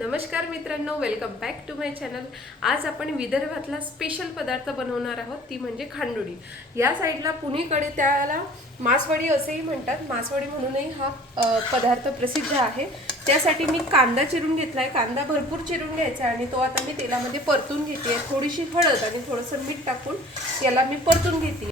नमस्कार मित्रांनो, welcome back to my channel. आज आपण विदर्भातला स्पेशल पदार्थ बनवणार आहोत, ती म्हणजे खांडोळी। या साईडला पुणेकडे त्याला मासवडी असेही म्हणतात। मासवडी म्हणूनही हा पदार्थ प्रसिद्ध आहे। त्यासाठी मी कांदा चिरून घेतलाय। कांदा भरपूर चिरून घ्यायचा आणि तो आता मी तेलामध्ये परतून घेते। थोडीशी हळद आणि थोडंसं मीठ टाकून याला मी परतून घेते।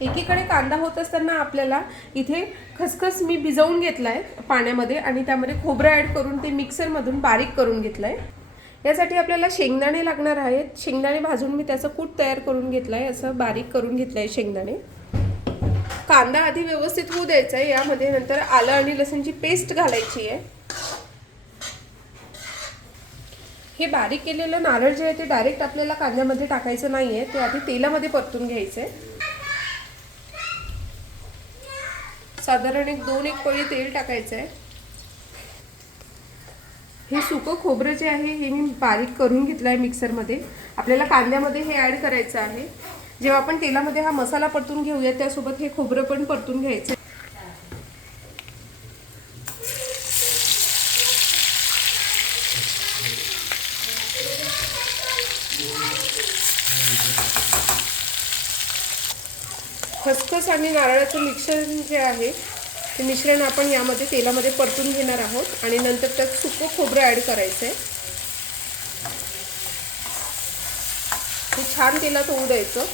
एकीकडे कांदा होत असताना आपल्याला इथे खसखस मी भिजवून घेतलाय पाण्यामध्ये आणि त्यामध्ये खोबरं ॲड करून ते मिक्सरमधून बारीक करून घेतलंय। यासाठी आपल्याला शेंगदाणे लागणार आहेत। शेंगदाणे भाजून मी त्याचं कूट तयार करून घेतलाय, असं बारीक करून घेतलंय शेंगदाणे। कांदा आधी व्यवस्थित होऊ द्यायचा आहे। यामध्ये नंतर आलं आणि लसूणची पेस्ट घालायची आहे। हे बारीक केलेलं नारळ जे आहे ते डायरेक्ट आपल्याला कांद्यामध्ये टाकायचं नाहीये, ते आधी तेलामध्ये परतून घ्यायचंय। साधारण एक पळी तेल टाकायचं आहे। हे सुकं खोबरं जे आहे हे मी बारीक करून घेतलंय मिक्सरमध्ये। आपल्याला कांद्यामध्ये हे ॲड करायचं आहे। जेव्हा आपण तेलामध्ये हा मसाला परतून घेऊया त्यासोबत हे खोबरं पण परतून घ्यायचं। खसखस आणि नारळाचं मिश्रण जे आहे ते मिश्रण आपण यामध्ये तेलामध्ये परतून घेणार आहोत आणि नंतर त्यात सुकं खोबरं ॲड करायचं आहे। हे छान तेलात होऊ द्यायचं।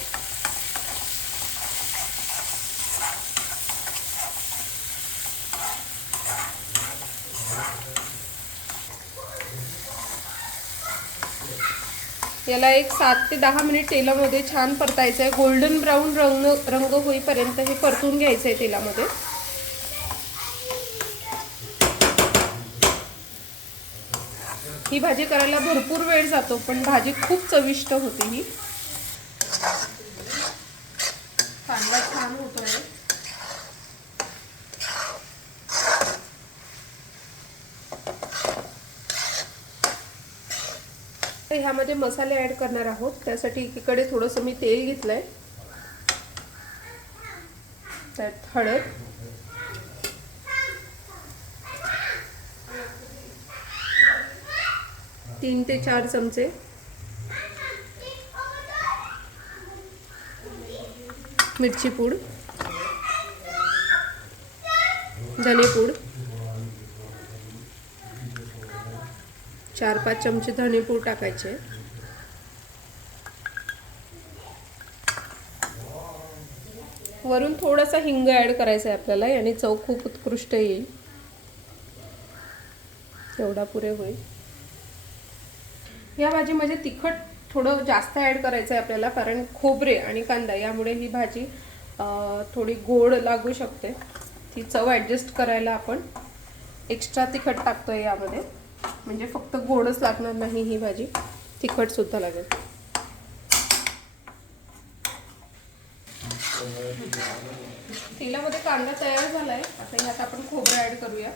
याला एक 7 ते 10 मिनिट तेलामध्ये छान परतायचं आहे। गोल्डन ब्राऊन रंग होईपर्यंत हे परतून घ्यायचं आहे तेलामध्ये। ही भाजी करायला भरपूर वेळ जातो, पण भाजी खूप चविष्ट होते। ही कांदा छान होतोय। ह्यामध्ये मसाले ॲड करणार आहोत। त्यासाठी एकीकडे थोडंसं मी तेल घेतलंय, त्यात हळद, तीन ते 4 चमचे मिरची पूड, धने पूड, 4-5 चमचे धने पूड टाकायचे। वरून थोडासा हिंग ॲड करायचा आहे आपल्याला, याने चव खूप उत्कृष्ट येईल। एवढा पुरे होईल। या भाजीमध्ये तिखट थोडं जास्त ॲड करायचं आहे आपल्याला, कारण खोबरे आणि कांदा यामुळे ही भाजी थोडी गोड लागू शकते। ती चव ॲडजस्ट करायला आपण एक्स्ट्रा तिखट टाकतोय यामध्ये, म्हणजे फक्त गोडच लागणार नाही, ही भाजी तिखट सुद्धा लागेल। तेलामध्ये कांदा तयार झालाय। आता यात आपण खोबरं ॲड करूया।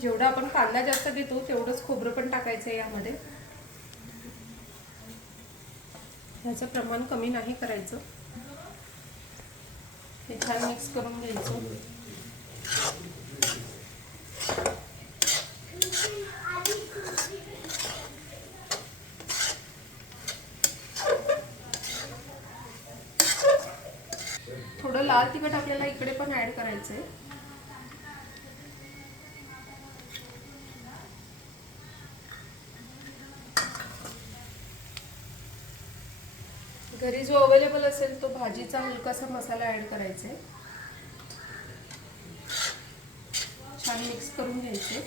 जेवढा आपण कांदा जास्त घेतो तेवढंच खोबरं पण टाकायचं आहे यामध्ये। ह्याचं प्रमाण कमी नाही करायचं। हे छान मिक्स करून घ्यायचं। थोडं लाल तिखट आपल्याला इकडे पण ॲड करायचं आहे। घरी जो अवेलेबल असेल तो भाजीचा हलकासा मसाला ॲड करायचा आहे। छान मिक्स करून घ्यायचे।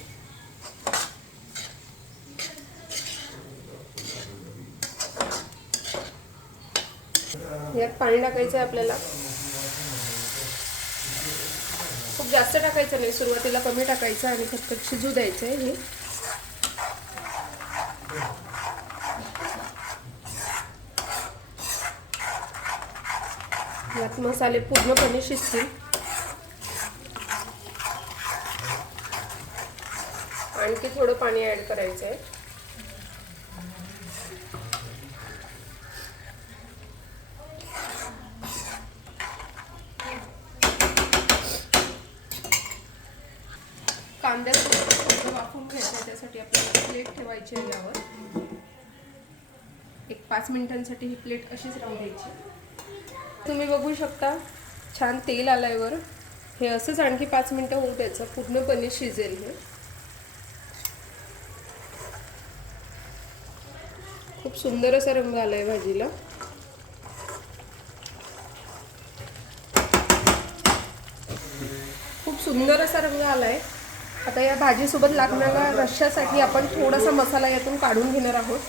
यात पाणी टाकायचं आहे आपल्याला। खूप जास्त टाकायचं नाही, सुरुवातीला कमी टाकायचं आणि फक्त शिजू द्यायचं आहे। हे यात मसाले पूर्णपणे शिजतील। आणखी थोडं पाणी ॲड करायचं आहे। कांद्यासोबत यासाठी आपल्याला प्लेट ठेवायची आहे यावर. एक 5 मिनिटांसाठी ही प्लेट अशीच राहू द्यायची. तुम्ही बघू शकता छान तेल आलंय वर. हे असंच आणखी 5 मिनिटं होऊ द्यायचं, पूर्णपणे शिजेल हे. खूप सुंदर असा रंग आलाय भाजीला. खूप सुंदर असा रंग आलाय. आता या भाजीसोबत लागणाऱ्या रश्श्यासाठी आपण थोडासा मसाला यातून काढून घेणार आहोत.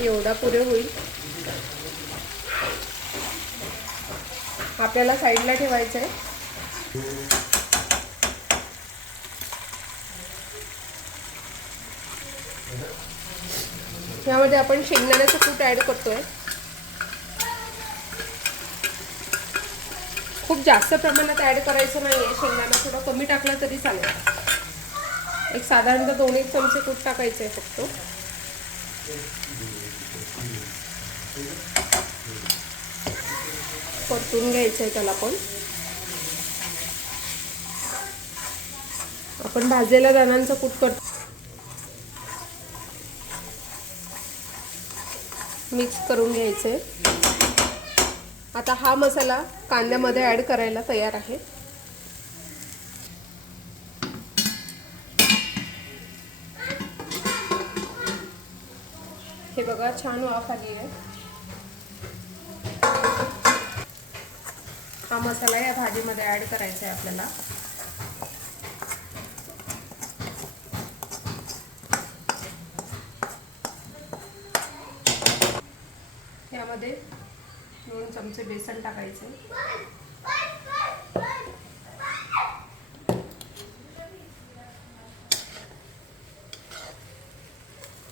एवढा पुरे होईल. आपल्याला साईडला ठेवायचं आहे. यामध्ये आपण शेंगदाण्याचं कूट ॲड करतोय. खूप जास्त प्रमाणात ॲड करायचं नाही आहे. शेंगदाणा थोडा कमी टाकला तरी चालेल. एक साधारणतः 2-1 चमचे कूट टाकायचं आहे फक्त. परतून घ्यायचं आहे त्याला पण. आपण भाजलेल्या दाण्यांचा कूट करतो. मिक्स करून घ्यायचे. आता हा मसाला कांद्यामध्ये ॲड करायला तयार आहे. हे बघा छान वाफ आली आहे. हा मसाला या भाजीमध्ये ॲड करायचा आहे आपल्याला. यामध्ये 2 चमचे बेसन टाकायचे.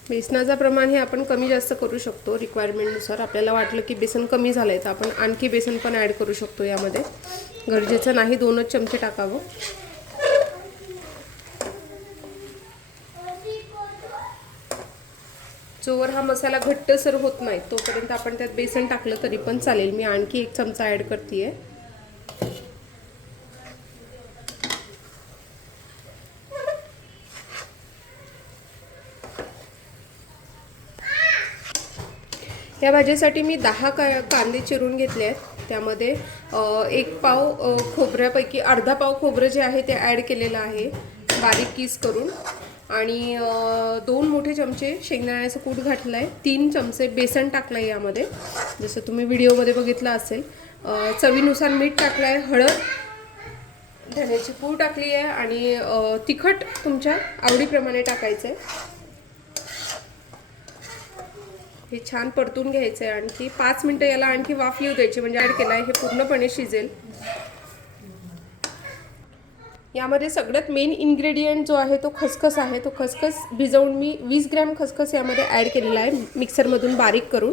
बेसनाचं प्रमाण हे आपण कमी जास्त करू शकतो रिक्वायरमेंटनुसार. आपल्याला वाटलं की बेसन कमी झालंय तर आपण आणखी बेसन पण ॲड करू शकतो यामध्ये. गरजेचं नाही 2च चमचे टाकावं. जोवर हा मसाला घट्टसर होत नाही तोपर्यंत आपण त्यात बेसन टाकलं तरी पण चालेल. मी आणखी 1 चमचा ॲड करते आहे. या भाजीसाठी मी 10 कांदे चिरून घेतले आहेत. त्यामध्ये 1 पाव खोबऱ्यापैकी अर्धा पाव खोबरं जे आहे ते ॲड केलेलं आहे बारीक किस करून. आणि 2 मोठे चमचे शेंगदाण्याचं कूट घातलं आहे. 3 चमचे बेसन टाकलं आहे यामध्ये, जसं तुम्ही व्हिडिओमध्ये बघितलं असेल. चवीनुसार मीठ टाकलं आहे. हळद, धण्याची पूड टाकली आहे आणि तिखट तुमच्या आवडीप्रमाणे टाकायचं आहे. हे छान परतून घ्यायचं आहे. आणखी 5 मिनिटं याला आणखी वाफ येऊ द्यायची, म्हणजे ॲड केला आहे हे पूर्णपणे शिजेल. यामध्ये सगळ्यात मेन इन्ग्रेडियंट जो आहे तो खसखस आहे. तो खसखस भिजवून मी 20 ग्रॅम खसखस यामध्ये ॲड केलेला आहे मिक्सरमधून बारीक करून.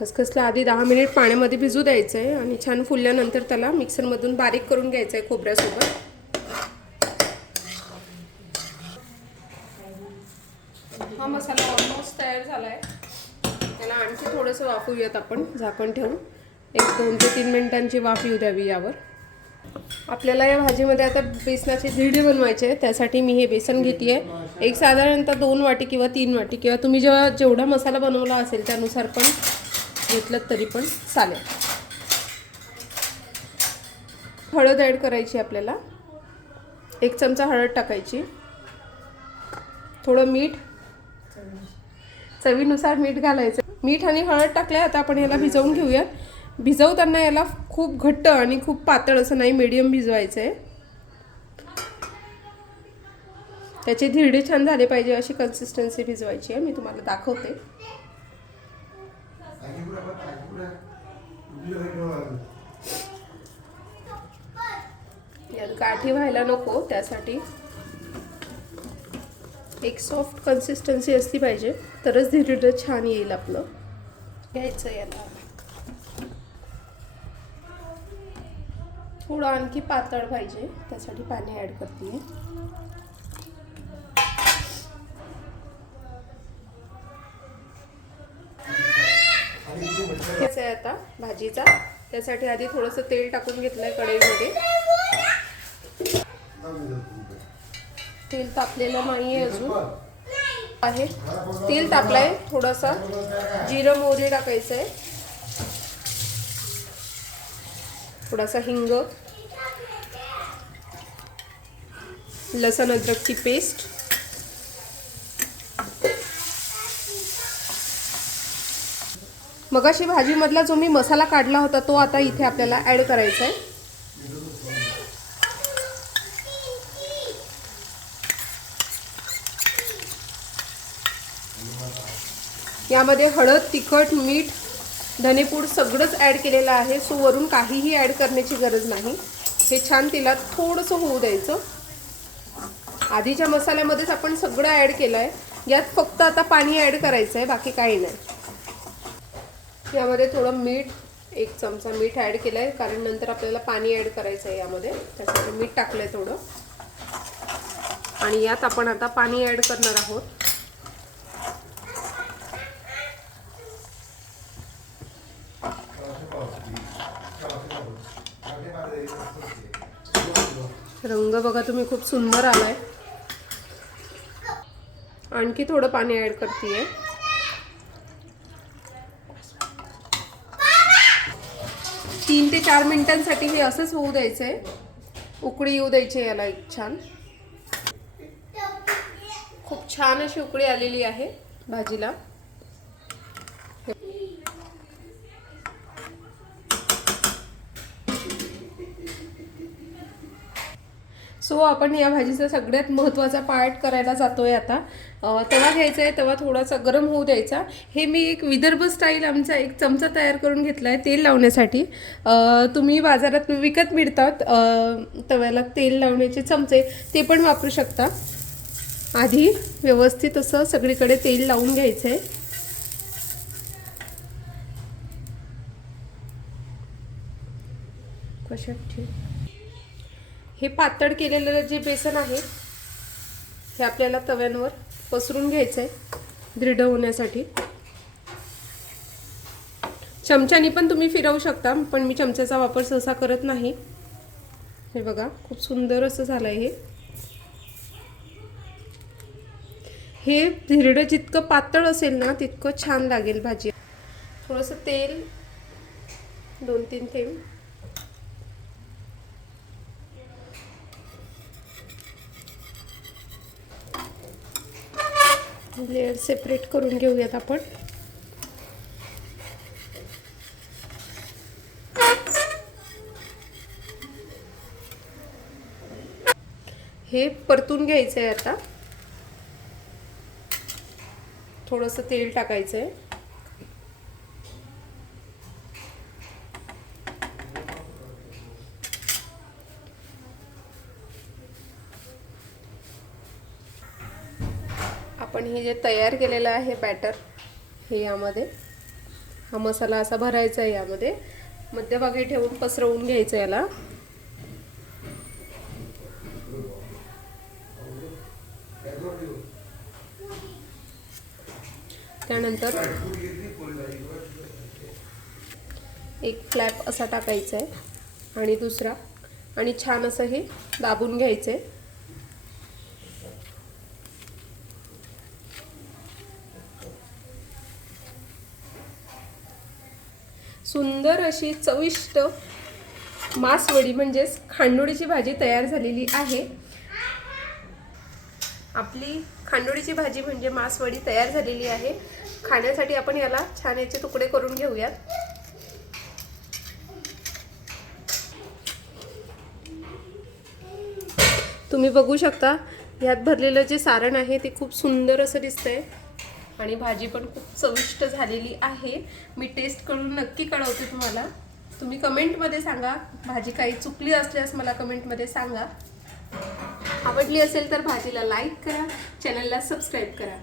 खसखसला आधी 10 मिनिट पाण्यामध्ये भिजू द्यायचं आहे आणि छान फुलल्यानंतर त्याला मिक्सरमधून बारीक करून घ्यायचं आहे खोबऱ्यासोबत. हा मसाला ऑलमोस्ट तयार झाला आहे. त्याला आणखी थोडंसं वाफवूयात आपण झाकण ठेवून. एक 2 ते 3 मिनिटांची वाफ येऊ द्यावी यावर. आपल्याला या भाजीमध्ये आता बेसनाचे धिरडे बनवायचे आहेत. त्यासाठी मी हे बेसन घेते आहे. एक साधारणतः 2 वाटी किंवा 3 वाटी किंवा तुम्ही जेवढा मसाला बनवला असेल त्यानुसार पण घेतलं तरी पण चालेल. हळद ॲड करायची आपल्याला. 1 चमचा हळद टाकायची. थोडं मीठ, चवीनुसार मीठ घालायचं. मीठ आणि हळद टाकल्या. आता आपण याला भिजवून घेऊया. भिजवताना याला खूप घट्ट आणि खूप पातळ असं नाही, मीडियम भिजवायचं आहे. त्याचे धिरडे छान झाले पाहिजे अशी कन्सिस्टन्सी भिजवायची आहे. मी तुम्हाला दाखवते. यात गाठी व्हायला नको, त्यासाठी एक सॉफ्ट कन्सिस्टन्सी असली पाहिजे तरच धिरडं छान येईल आपलं. घ्यायचं याला थोडं आणखी पातळ पाहिजे, त्यासाठी पाणी ॲड करते. घ्यायचं आहे आता भाजीचा त्यासाठी आधी थोडंसं तेल टाकून घेतलंय कढईमध्ये. तेल तापलेलं नाहीये अजून आहे. तेल तापलंय, थोडासा जिरं मोहरी टाकायचंय, थोडासा हिंग, लसण अद्रकची पेस्ट, मगाशी भाजीमधला जो मी मसाला काढला होता तो आता इथे आपल्याला ऍड करायचा आहे. यामध्ये हळद, तिखट, मीठ, धनेपूड सगळंच ऍड केलेलं आहे. सो वरून काहीही ऍड करण्याची गरज नाही. हे छान तेलात थोडंसं होऊ द्यायचं. आधीच्या मसाल्यामध्येच आपण सगळं ऍड केलं आहे. यात फक्त आता पाणी ऍड करायचं आहे, बाकी काही नाही. यामध्ये थोडं मीठ, 1 चमचा मीठ ऍड केलं आहे, कारण नंतर आपल्याला पाणी ऍड करायचं आहे यामध्ये, त्यासाठी मीठ टाकलं आहे थोडं. आणि यात आपण आता पाणी ऍड करणार आहोत. रंग बघा तुम्ही, खूप सुंदर आलाय. आणखी थोडं पाणी ऍड करतेय. तीन ते 4 मिनिटांसाठी हे असंच होऊ द्यायचंय. उकळी येऊ द्यायची याला एक छान. खूप छान अशी उकळी आलेली आहे भाजीला. सो आपण या भाजीचा सगळ्यात महत्त्वाचा पार्ट करायला जातोय आता. तवा घ्यायचा आहे, तवा थोडासा गरम होऊ द्यायचा. हे मी एक विदर्भ स्टाईल आमचा एक चमचा तयार करून घेतला आहे तेल लावण्यासाठी. तुम्ही बाजारात विकत मिळतात तव्याला तेल लावण्याचे चमचे, ते पण वापरू शकता. आधी व्यवस्थित असं सगळीकडे तेल लावून घ्यायचं आहे. कशात ठेव. हे पातळ केलेलं जे बेसन आहे हे आपल्याला तव्यांवर पसरून घ्यायचं आहे दृढ होण्यासाठी. चमच्यानी पण तुम्ही फिरवू शकता, पण मी चमच्याचा वापर सहसा करत नाही. हे बघा खूप सुंदर असं झालंय. हे धिरडं जितकं पातळ असेल ना तितकं छान लागेल भाजी. थोडंसं तेल 2-3 थेंब. लेयर सेपरेट करून घेऊयात आपण. हे परतून घ्यायचं आहे. आता थोडंसं तेल टाकायचं आहे. आपण हे जे तयार केलेलं आहे बॅटर, हे यामध्ये हा मसाला असा भरायचा आहे. यामध्ये मध्यभागी ठेवून पसरवून घ्यायचं याला. त्यानंतर एक फ्लॅप असा टाकायचा आहे आणि दुसरा, आणि छान असं हे दाबून घ्यायचं आहे. सुंदर अशी चविष्ट मासवडी म्हणजेच खांडोळीची भाजी तयार झालेली आहे. आपली खांडोळीची भाजी म्हणजे मासवडी तयार झालेली आहे. खाण्यासाठी आपण याला छान याचे तुकडे करून घेऊयात. तुम्ही बघू शकता यात भरलेलं जे सारण आहे ते खूप सुंदर असं दिसतंय आणि भाजी पण खूप चविष्ट झालेली आहे. मी टेस्ट करून नक्की कळवते तुम्हाला. तुम्ही कमेंटमध्ये सांगा, भाजी काही चुकली असल्यास मला कमेंटमध्ये सांगा. आवडली असेल तर भाजीला लाईक करा, चॅनलला सबस्क्राईब करा.